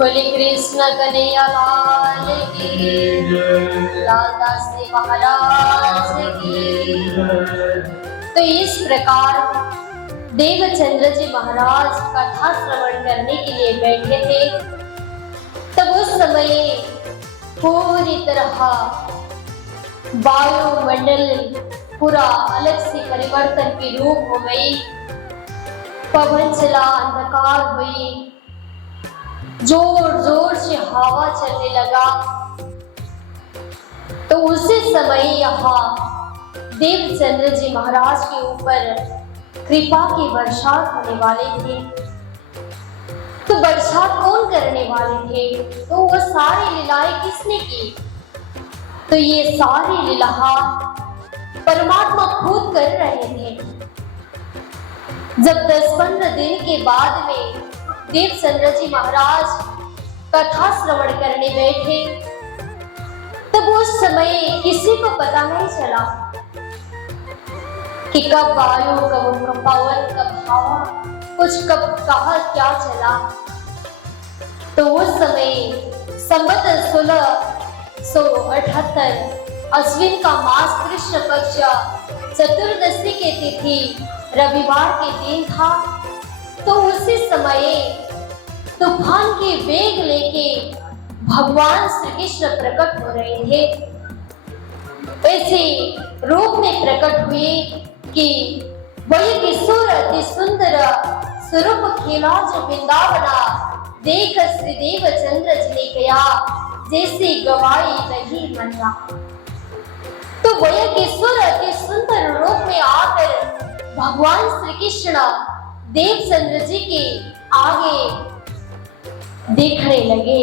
बोले कृष्ण कन्हैया लाल की, लालदास जी महाराज की। तो इस प्रकार देवचंद्र जी महाराज कथा श्रवण करने के लिए बैठे थे। तब उस समय पूरी तरह वायुमंडल पूरा अलग से परिवर्तन की रूप हो गई। पवन चला, अंधकार हुई, जोर जोर से हवा चलने लगा। तो उसी समय यहाँ देवचंद्र जी महाराज के ऊपर कृपा की बरसात होने वाले थे। तो बरसात कौन करने वाले थे? तो वो सारी लीलाएं किसने की? तो ये सारी लीला परमात्मा खुद कर रहे थे। जब 10-15 दिन के बाद में देवचंद्र जी महाराज कथा श्रवण करने बैठे, तब उस समय किसी को पता नहीं चला कि कब वायु, कब पवन, कब हवा, कुछ कब कहा क्या चला। तो उस समय संवत 1678 अश्विन का मास कृष्ण पक्ष चतुर्दशी के तिथि रविवार के दिन था। तो उसी समय तूफान के वेग लेके भगवान श्री कृष्ण प्रकट हो रहे थे। ऐसे रूप में प्रकट हुए कि वही किशोर अति सुंदर स्वरूप खेला जो वृंदावना, देख श्री देवचंद्र जी ने कहा जैसे गवाई नहीं मना। तो वही किशोर अति सुंदर रूप में आकर भगवान श्री कृष्ण देवचंद्र जी के आगे देखने लगे।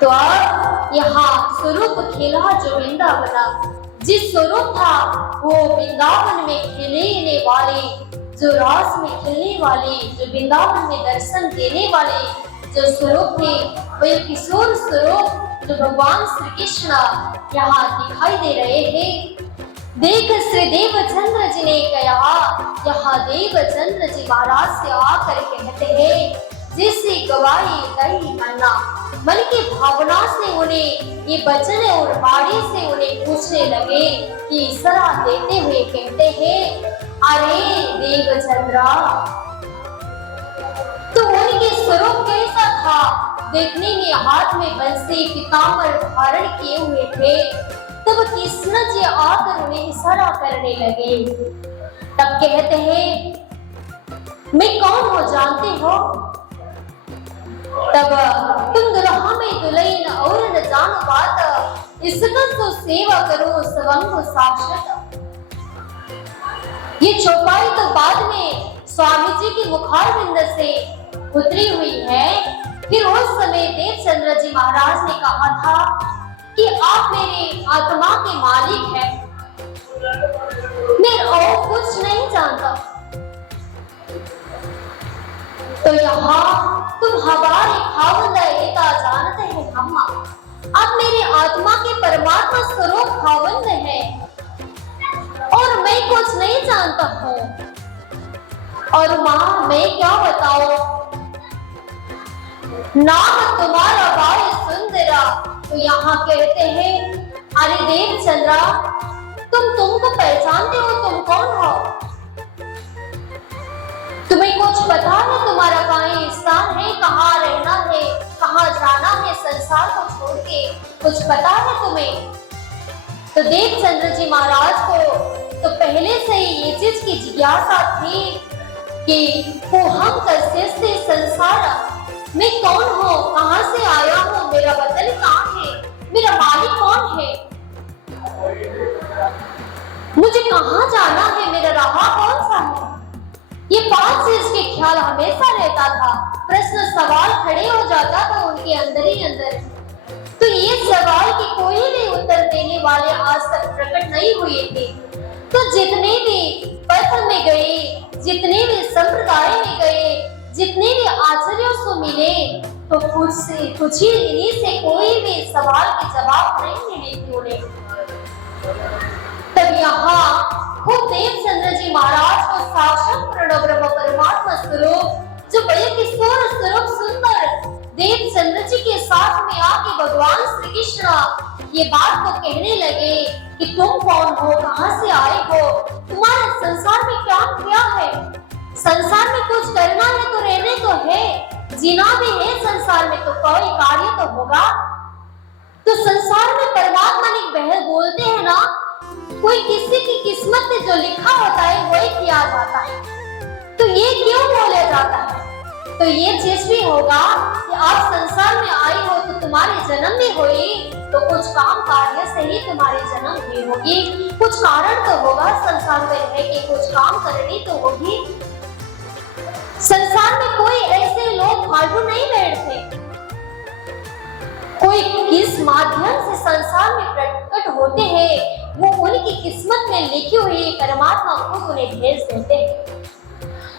तो अब यहाँ स्वरूप खेला जो वृंदावना, जिस स्वरूप था वो वृंदावन में खेलने वाले, जो रास में खेलने वाले, जो वृंदावन में दर्शन देने वाले जो स्वरूप थे, वही किशोर स्वरूप जो भगवान श्री कृष्ण यहाँ दिखाई दे रहे हैं। देख श्री देवचंद्र जी ने कहा, यहाँ देवचंद्र जी महाराज से आकर कहते हैं जिससे गवाही नहीं मानना। मन की भावना से उन्हें ये वचन और वाणी से उन्हें पूछने लगे कि इशारा देते हुए कहते हैं, अरे देवचंद्रा, तो उनके स्वरूप कैसा था? देखने में हाथ में बंसी पीताम्बर धारण किए हुए थे। तब कृष्ण जी आकर उन्हें इशारा करने लगे। तब कहते हैं, मैं कौन हो जानते हो? तब तुम दुल्हा में दुल्हन और न जानो बात, इसका तो सेवा करो स्वयं साक्षात। ये चौपाई तो बाद में स्वामी जी के मुखारविंद से उतरी हुई है। फिर उस समय देवचंद्र जी महाराज ने कहा था कि आप मेरे आत्मा के मालिक हैं, मैं और कुछ नहीं जानता। तो यहाँ तुम हमारे खावंदा जानते हैं अम्मा, आप मेरे आत्मा के परमात्मा स्वरूप खावंद है और मैं कुछ नहीं जानता हूँ। और माँ मैं क्या बताऊं, नाम तुम्हारा भाई सुंदरा। तो यहाँ कहते हैं, अरे देवचंद्रा, तुमको पहचानते हो, तुम कौन हो? तुम्हें कुछ पता है तुम्हारा कहीं स्थान है, कहाँ रहना है, कहाँ जाना है संसार को छोड़ के? कुछ पता है तुम्हें? तो देवचंद्र जी महाराज को तो पहले से ही ये चीज की जिज्ञासा थी कि वो हम कैसे संसार, मैं कौन हूँ, कहाँ से आया हूँ, मेरा वतन कहाँ है, मेरा मालिक कौन है, मुझे कहाँ जाना है, मेरा राह कौन सा है? ये 5 चीज के ख्याल हमेशा रहता था। प्रश्न सवाल खड़े हो जाता था उनके अंदर ही अंदर। तो ये सवाल की कोई भी उत्तर देने वाले आज तक प्रकट नहीं हुए थे। तो जितने भी पथ में गए, जितने भी संप्रदाय में गए, जितने भी आचार्यों से मिले, तो कुछ ही इन्हीं से कोई भी सवाल के जवाब नहीं मिले थे उन्हें। तब यहाँ खुद देवचंद्र जी महाराज को साक्षात पूर्ण ब्रह्म परमात्मा स्वरूप जो बड़े किशोर स्वरूप सुंदर देवचंद्र जी के साथ में आके भगवान श्री कृष्ण ये बात को कहने लगे कि तुम कौन हो, कहां से आए हो, तुम्हारे संसार में क्या क्या है, संसार में कुछ करना है तो रहने तो है, जीना भी है संसार में तो कोई कार्य तो होगा। तो संसार में परमात्मा ने बहर बोलते हैं ना, कोई किसी की किस्मत में जो लिखा होता है वही किया जाता है। तो ये क्यों बोला जाता है? तो ये चीज भी होगा कि आप संसार में आई हो तो तुम्हारे जन्म भी हुई तो कुछ काम कार्य से ही तुम्हारी जन्म हुई होगी, कुछ कारण तो होगा संसार में रह के कुछ काम करनी तो होगी। संसार में कोई ऐसे लोग फालतू नहीं बैठते, कोई किस माध्यम से संसार में प्रकट होते हैं वो उनकी किस्मत में लिखी हुई परमात्मा खुद उन्हें भेज देते हैं।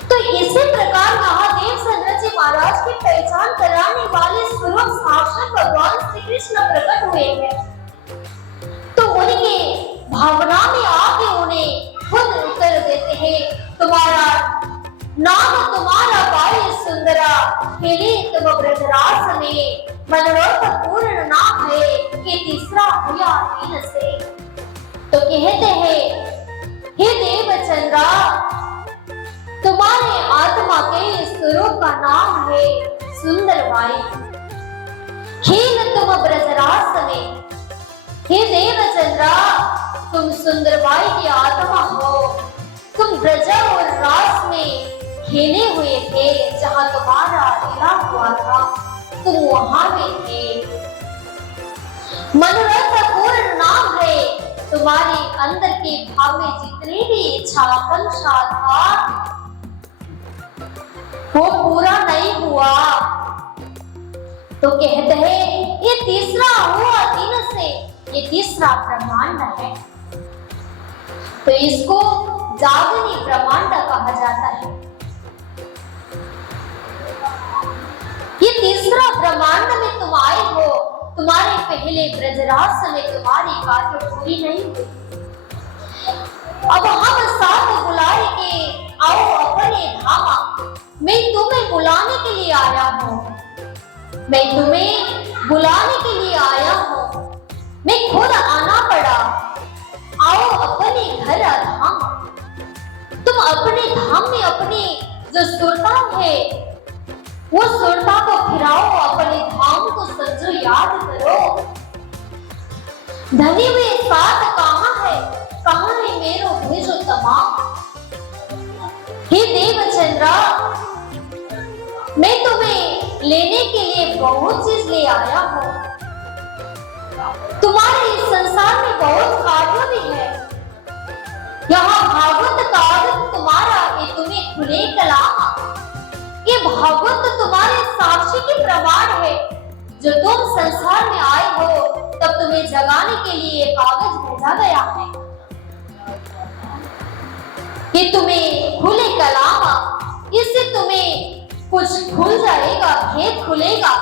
तो इसी प्रकार महादेव चंद्र जी महाराज की पहचान कराने वाले स्वरूप साक्षात भगवान श्री कृष्ण प्रकट हुए हैं। तो उनके भावना में आके उन्हें खुद उत्तर देते हैं, तुम्हारा नाम तुम्हारा बाई सुंदरा, खेले तुम ब्रजरास में, मनोरथ पूर्ण नाम है कि तीसरा हुआ तीन से। तो कहते हैं, हे देवचंद्रा, तुम्हारे आत्मा के स्वरूप का नाम है सुंदर बाई, खेल तुम ब्रजरास में। हे देवचंद्रा, तुम सुंदर बाई की आत्मा हो, तुम ब्रज और रास में खेले हुए थे, जहां तुम्हारा लीला हुआ था तुम वहां में थे। मनोरथ पूर्ण नाम है, तुम्हारे अंदर के भाव में जितनी भी इच्छा आकांक्षा था वो पूरा नहीं हुआ। तो कहते हैं ये तीसरा हुआ तीन से, ये तीसरा ब्रह्मांड है। तो इसको जागनी ब्रह्मांड कहा जाता है। ये तीसरा ब्रह्मांड में तुम आए हो, तुम्हारे पहले ब्रजरास में तुम्हारी बातें पूरी नहीं हुई। अब हम साथ बुलाए के आओ अपने धामा, मैं तुम्हें बुलाने के लिए आया हूँ, मैं तुम्हें बुलाने के लिए आया हूँ, मैं खुद आना पड़ा। आओ अपने घर धाम, तुम अपने धाम में अपनी जो सुरता है वो सुरता को फिराओ, अपने धाम को समझो, याद करो। धनी हुए साथ कहाँ है मेरो भेजो तमाम। हे देवचंद्रा, मैं तुम्हें लेने के लिए बहुत चीज ले आया हूँ। तुम्हारे इस संसार में बहुत कार्य भी है। यहाँ भागवत कार्य तुम्हारा, ये तुम्हें खुले कलाम, ये भागवत तुम्हारे साक्षी की प्रमाण है। जो तुम संसार में आए हो तब तुम्हें जगाने के लिए कागज भेजा गया है। ये तुम्हें खुले कलाम, इससे तुम्हें कुछ खुल जाएगा, भेद खुलेगा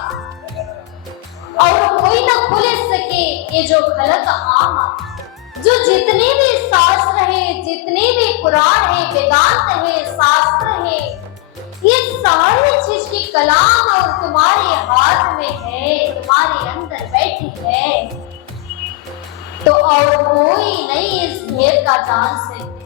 और कोई ना खुल सके ये जो गलत आम। जो जितने भी शास्त्र है, जितने भी पुराण है, वेदांत है, शास्त्र है, ये सारी चीज की कलाम और तुम्हारे हाथ में है, तुम्हारे अंदर बैठी है। तो और कोई नहीं इस भेद का जान सकते।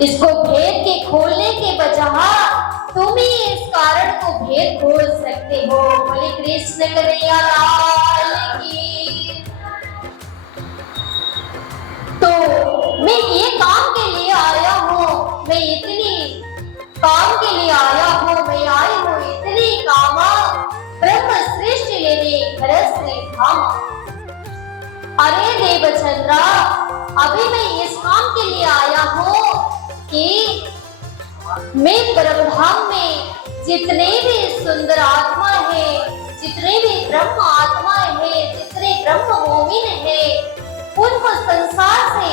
इसको भेद के खोलने के बजाय तुम ही इस कारण को भेद खोल सकते हो। बोले कृष्ण कन्हैया लाल की। तो मैं ये काम के लिए आया हूँ, मैं इतनी काम के लिए आया हूँ, मैं आई हूँ इतनी कामा, ब्रह्म सृष्टि लेने भरत श्री धामा। अरे देवचंद्रा, अभी मैं इस काम के लिए आया हूँ कि मैं परमधाम में जितने भी सुंदर आत्मा है, जितने भी ब्रह्म आत्माएं हैं, जितने ब्रह्म मोमिन हैं, उनको संसार से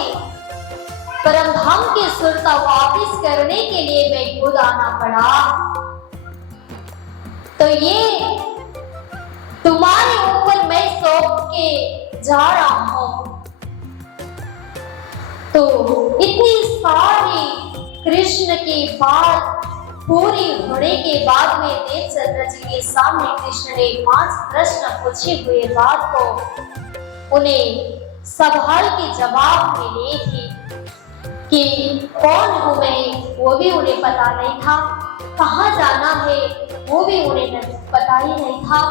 परमधाम की सुरता वापिस करने के लिए मैं खुद आना पड़ा। तो ये तुम्हारे ऊपर मैं सौंप के जा रहा हूं। तो इतनी सारी कृष्ण की बात पूरी होने के बाद में देवचंद्र जी के सामने कृष्ण ने 5 प्रश्न पूछे हुए बात को उन्हें सवाल के जवाब मिले थे कि कौन हूं मैं वो भी उन्हें पता नहीं था, कहाँ जाना है वो भी उन्हें पता ही नहीं था।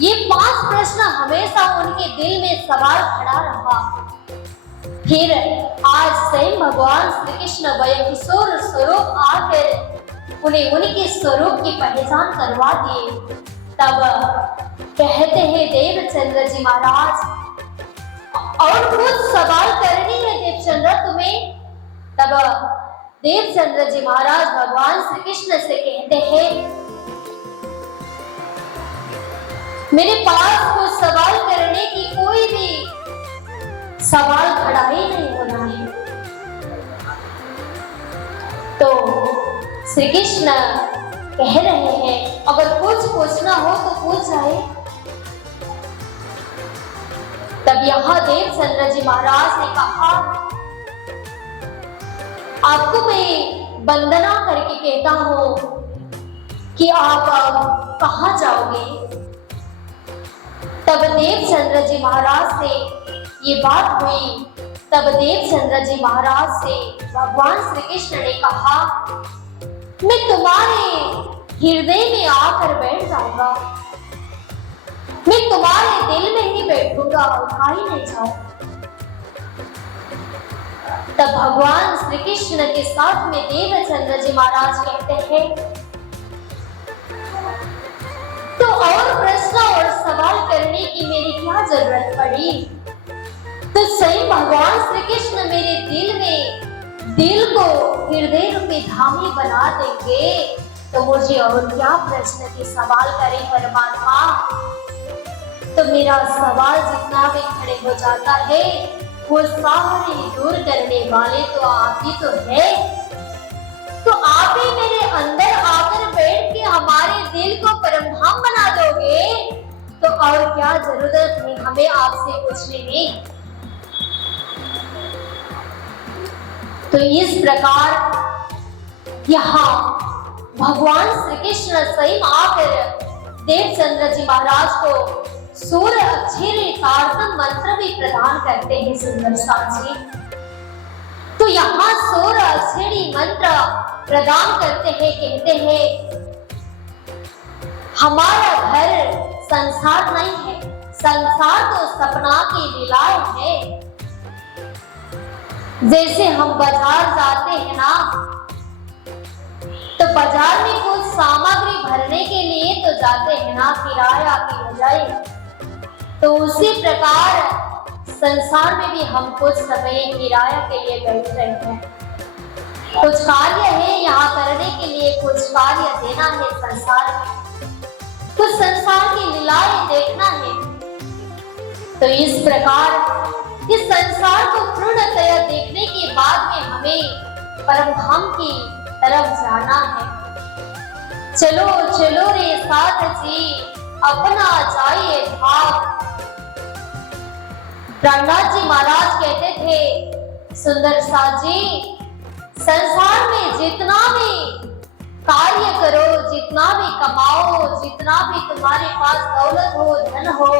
ये 5 प्रश्न हमेशा उनके दिल में सवाल खड़ा रहा। फिर आज स्वयं भगवान श्री कृष्ण वह किशोर स्वरूप आकर उन्हें उनके स्वरूप की पहचान करवा दिए। तब कहते हैं देवचंद्र जी महाराज, और कुछ सवाल करनी है देवचंद्र तुम्हें? तब देवचंद्र जी महाराज भगवान श्री कृष्ण से कहते हैं, मेरे पास कुछ सवाल करने की कोई भी सवाल खड़ा ही नहीं होना है। तो श्री कृष्ण कह रहे हैं, अगर कुछ पूछना हो तो पूछ जाए। तब यहाँ देवचंद्र जी महाराज ने कहा, आपको मैं वंदना करके कहता हूं कि आप कहाँ जाओगे? तब देवचंद्र जी महाराज से ये बात हुई। तब देवचंद्र जी महाराज से भगवान श्री कृष्ण ने कहा, मैं तुम्हारे हृदय में आकर बैठ जाऊंगा, मैं तुम्हारे दिल में ही बैठूंगा, उठा ही नहीं जाऊं। तब भगवान श्री कृष्ण के साथ में देवचंद्र जी महाराज कहते हैं, तो और प्रश्न और सवाल करने की मेरी क्या जरूरत पड़ी? तो स्वयं भगवान श्री कृष्ण मेरे दिल को हृदय रूपी धामी बना देंगे, तो मुझे और क्या प्रश्न के सवाल करें परमात्मा? तो मेरा सवाल जितना भी खड़े हो जाता है वो सारे दूर करने वाले तो आप ही तो है। तो आप ही मेरे अंदर आकर बैठ के हमारे दिल को परमधाम बना दोगे, तो और क्या जरूरत है हमें आपसे पूछने में? तो इस प्रकार यहाँ भगवान श्री कृष्ण स्वयं आकर देवचंद्र जी महाराज को सूर्य अक्षरी तारतम मंत्र भी प्रदान करते हैं सुंदर साथ जी। तो यहाँ सूर्य अक्षरी मंत्र प्रदान करते हैं, कहते हैं हमारा घर संसार नहीं है, संसार तो सपना की लीलाएं है। जैसे हम बाजार जाते हैं ना, तो बाजार में कुछ सामग्री भरने के लिए तो जाते हैं ना किराया की बजाय, तो उसी प्रकार संसार में भी हम कुछ समय किराया के लिए बैठ रहे हैं। कुछ कार्य है यहाँ करने के लिए, कुछ कार्य देना है संसार में, कुछ संसार की लीलाएं देखना है। तो इस प्रकार इस संसार को पूर्णतया देखने के बाद में हमें परमधाम की तरफ जाना है। चलो चलो रे साथ जी अपना जाइए भाग। प्राणनाथ जी महाराज कहते थे, सुंदर साथ जी संसार में जितना भी कार्य करो, जितना भी कमाओ, जितना भी तुम्हारे पास दौलत हो, धन हो,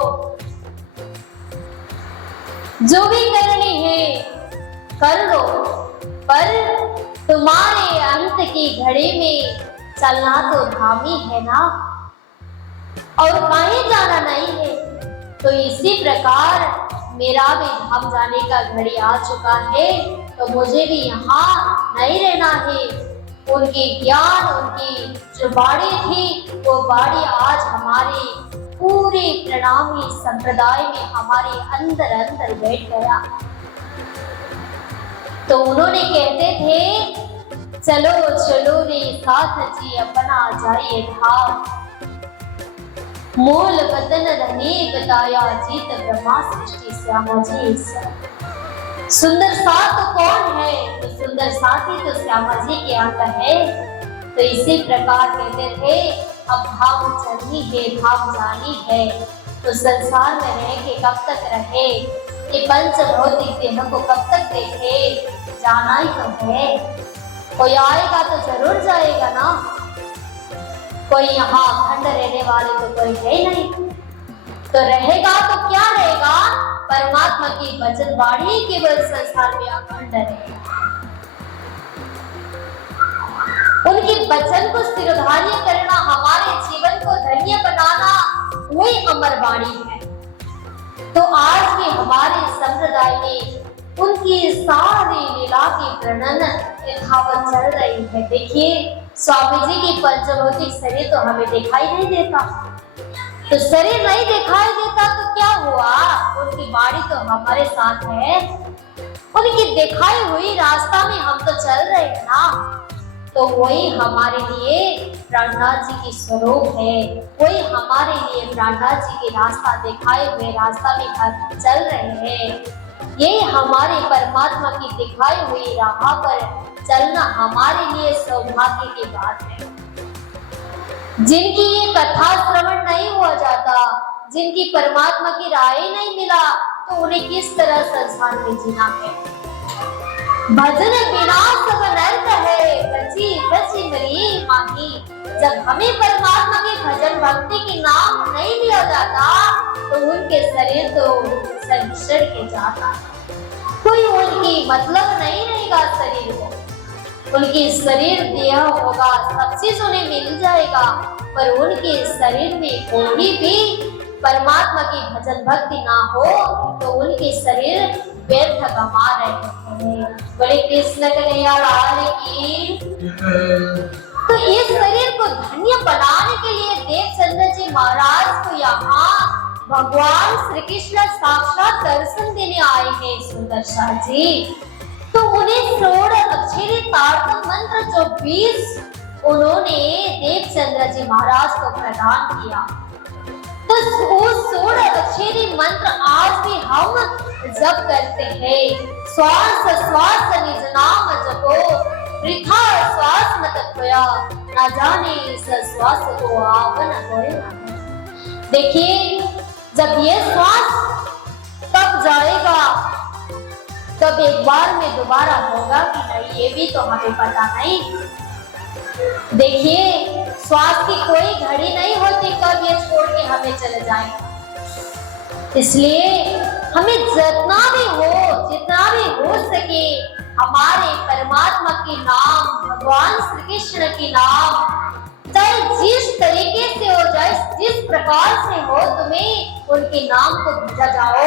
जो भी करनी है कर लो, पर तुम्हारे अंत की घड़ी में चलना तो धामी है ना, और कहीं जाना नहीं है। तो इसी प्रकार मेरा भी धाम जाने का घड़ी आ चुका है, तो मुझे भी यहाँ नहीं रहना है। उनके ज्ञान, उनकी जो बाड़ी थी वो बाड़ी आज हमारे पूरे प्रणामी संप्रदाय में हमारे अंदर अंदर बैठ गया। तो उन्होंने कहते थे, चलो चलो रे साथ जी अपना जाइए धाम। मूल वतन रहे बताया जीत ब्रह्मा सृष्टि श्यामा जी। सुंदर साथ तो कौन है? तो सुंदर साथ ही तो श्यामा जी के अंग है। तो इसी प्रकार कहते थे, अब धाम चलनी है, धाम जानी है, तो संसार में रह के कब तक रहे, ये पंच भौतिक देह को कब तक देखे, जाना ही तो है। कोई आएगा तो जरूर जाएगा ना, कोई यहाँ अखंड रहने वाले तो कोई है नहीं। तो रहेगा तो क्या रहेगा, परमात्मा की वचन वाणी केवल संसार में अखंड रहेगा। उनके वचन को सिरधार्य करना, हमारे जीवन को धन्य बनाना, वही अमर वाणी है। तो आज भी हमारे संप्रदाय में उनकी सारी लीला की वर्णन यथावत चल रही है। देखिए, स्वामी जी की पंचभौतिक शरीर तो हमें दिखाई नहीं देता, तो शरीर नहीं दिखाई देता तो क्या हुआ, उनकी वाणी तो हमारे साथ है। उनकी दिखाई हुई रास्ता में हम तो चल रहे हैं ना, तो वही हमारे लिए प्राणनाथ जी की स्वरूप है। वही हमारे लिए प्राणनाथ जी के रास्ता दिखाए हुए रास्ता में हम चल रहे हैं। ये हमारे परमात्मा की दिखाई हुई राह पर चलना हमारे लिए सौभाग्य की बात है। जिनकी ये कथा श्रवण नहीं हुआ जाता, जिनकी परमात्मा की राय नहीं मिला, तो उन्हें किस तरह संसार में जीना है। भजन बिना सब नर्क है, कची कची मेरी माही। जब हमें परमात्मा के भजन भक्ति के नाम नहीं लिया जाता, तो उनके शरीर तो संचर के जाता, कोई उनकी मतलब नहीं रहेगा शरीर को। उनकी शरीर देह होगा, सब चीज उन्हें मिल जाएगा, पर उनके शरीर में कोई भी परमात्मा की भजन भक्ति ना हो, तो उनके शरीर व्यर्थ गमा रहे हैं। बोले कृष्ण कन्हैया लाल की। तो इस शरीर को धन्य बनाने के लिए देवचंद्र जी महाराज को यहाँ भगवान श्री कृष्ण साक्षात दर्शन देने आए हैं सुंदर शाह जी। तो उन्हें 16 अक्षरी तारतम मंत्र जो 20 उन्होंने देवचंद्र जी महाराज को प्रदान किया। तो वो 16 अक्षरी मंत्र आज भी हम जप करते हैं। श्वास श्वास निज नाम जपो, वृथा श्वास मत खोया, न जाने इस श्वास को आवन होए। देखिए, जब ये श्वास कब जाएगा, तब एक बार में दोबारा होगा कि नहीं, ये भी तो हमें पता नहीं। देखिए, श्वास की कोई घड़ी नहीं होती कब ये छोड़ के हमें चले जाएगा। इसलिए हमें जितना भी हो सके हमारे परमात्मा के नाम, भगवान श्री कृष्ण के नाम, चाहे जिस तरीके से हो जाए, जिस प्रकार से हो, तुम्हें उनके नाम को भेजा जाओ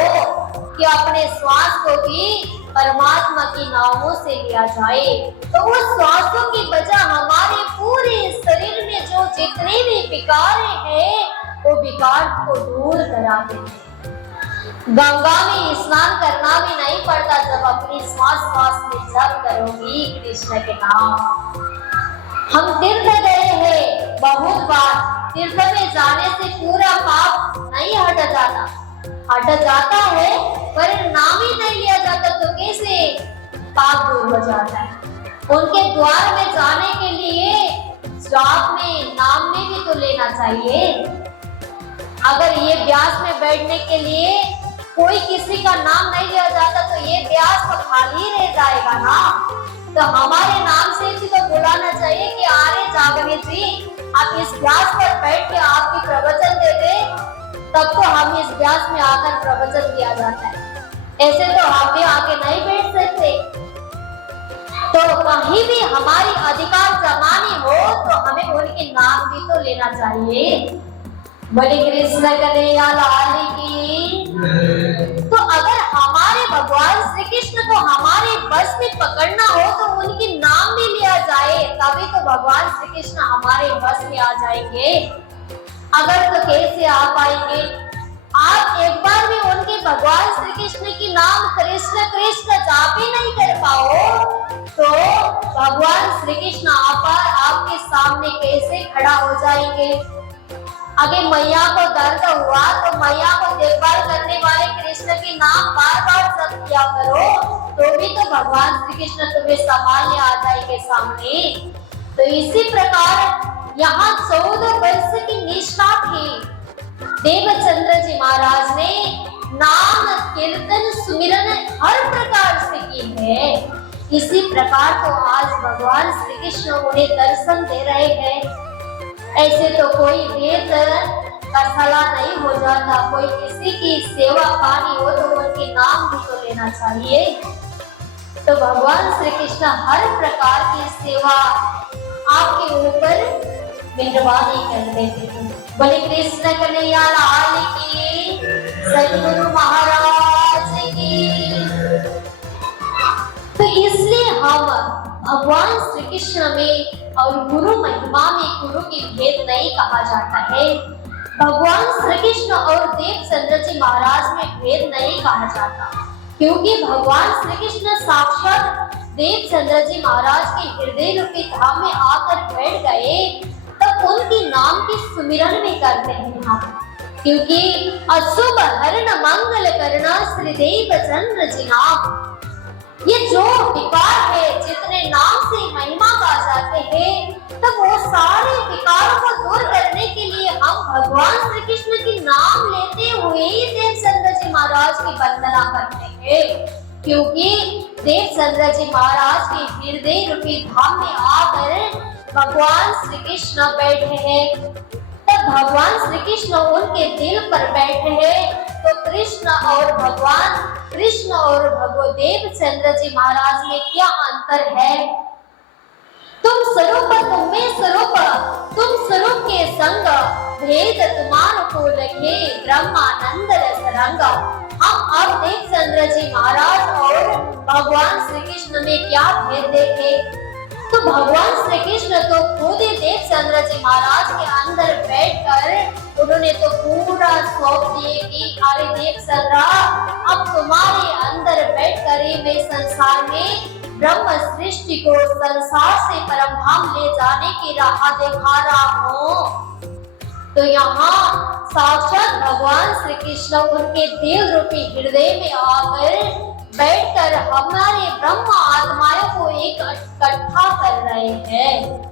कि अपने श्वास को भी परमात्मा के नामों से लिया जाए। तो उस श्वासों की वजह हमारे पूरे शरीर में जो जितने भी विकार हैं, वो विकार को दूर करा देते। गंगा में स्नान करना भी नहीं पड़ता जब अपनी श्वास में जप करोगी कृष्ण के नाम। हम तीर्थ गए हैं बहुत बार, तीर्थ में जाने से पूरा पाप नहीं हट जाता है, पर नाम ही नहीं लिया जाता तो कैसे पाप दूर हो जाता है। उनके द्वार में जाने के लिए जाप में नाम में भी तो लेना चाहिए। अगर ये व्यास में बैठने के लिए कोई किसी का नाम नहीं लिया जाता तो ये व्यास तो खाली रह जाएगा ना। तो हमारे नाम से भी तो बुलाना चाहिए कि आर्य जागृति जी, आप इस व्यास पर बैठ के आपकी प्रवचन दे दे, तब तो हम इस व्यास में आकर प्रवचन दिया जाता है। ऐसे तो हम भी आके नहीं बैठ सकते। तो कहीं भी हमारी अधिकार जमानी हो तो हमें उनके नाम भी तो लेना चाहिए। बोले कृष्ण कन्हैया लाल की। तो अगर हमारे भगवान श्री कृष्ण को हमारे बस में पकड़ना हो तो उनके नाम भी लिया जाए, तभी तो भगवान श्री कृष्ण हमारे बस में आ जाएंगे। अगर तो कैसे आ पाएंगे? आप एक बार भी उनके भगवान श्री कृष्ण की नाम कृष्ण कृष्ण जाप ही नहीं कर पाओ तो भगवान श्री कृष्ण आपके सामने कैसे खड़ा हो जाएंगे? अगर मैया को दर्द हुआ तो मैया को देखभाल करने वाले कृष्ण के नाम बार बार जप किया करो, तो भी तो भगवान श्री कृष्ण तुम्हें संभालने आ जाएंगे सामने। तो इसी प्रकार यहाँ 14 वर्ष की निष्ठा थी। देवचंद्र जी महाराज ने नाम कीर्तन सुमिरन हर प्रकार से की है। इसी प्रकार तो आज भगवान श्री कृष्ण उन्हें दर्शन दे रहे हैं। ऐसे तो कोई वेद का सलाह नहीं हो जाता, कोई किसी की सेवा पानी हो तो उनके नाम भी तो लेना चाहिए। तो भगवान श्री कृष्ण हर प्रकार की सेवा आपके ऊपर मेहरबानी कर देते हैं। बोले कृष्ण कन्हैया लाल की, सतगुरु महाराज की। तो इसलिए हम भगवान श्री कृष्ण में और गुरु महिमा में गुरु की भेद नहीं कहा जाता है। भगवान श्री कृष्ण और देवचंद्र जी महाराज में भेद नहीं कहा जाता, क्योंकि भगवान श्री कृष्ण साक्षात देवचंद्र जी महाराज के हृदय रूपी धाम में आकर बैठ गए, तब उनके नाम की सुमिरन भी करते हैं हम, क्योंकि अशुभ हरण मंगल करना श्री देवचंद्र जी नाम। ये जो विकार है, जितने नाम से महिमा गा जाते हैं, तब वो सारे विकारों को दूर करने के लिए हम भगवान श्री कृष्ण के नाम लेते हुए ही देवचंद्र जी महाराज की वंदना करते हैं, क्योंकि देवचंद्र जी महाराज के हृदय रूपी धाम में आकर भगवान श्री कृष्ण बैठे हैं। तब भगवान श्री कृष्ण उनके दिल पर बैठे हैं, तो कृष्ण और देवचंद्र जी महाराज में क्या अंतर है? तुम स्वरूप तुम में स्वरूप, तुम स्वरूप के संग, भेद तुमान को लगे ब्रह्मानंद रस रंग। हम अब देवचंद्र जी महाराज और भगवान श्री कृष्ण में क्या भेद देखे? तो भगवान श्री कृष्ण तो खुद देवचंद्र जी महाराज के अंदर बैठकर उन्होंने तो पूरा सौंप दिए कि अरे देवचंद्र, अब तुम्हारे अंदर बैठकर ही मैं संसार में ब्रह्म सृष्टि को संसार से परम धाम ले जाने की राह दिखा रहा हूँ। तो यहाँ साक्षात भगवान श्री कृष्ण उनके दिल रूपी हृदय में आकर बैठकर हमारे ब्रह्म आत्माओं को एक इकट्ठा कर रहे हैं।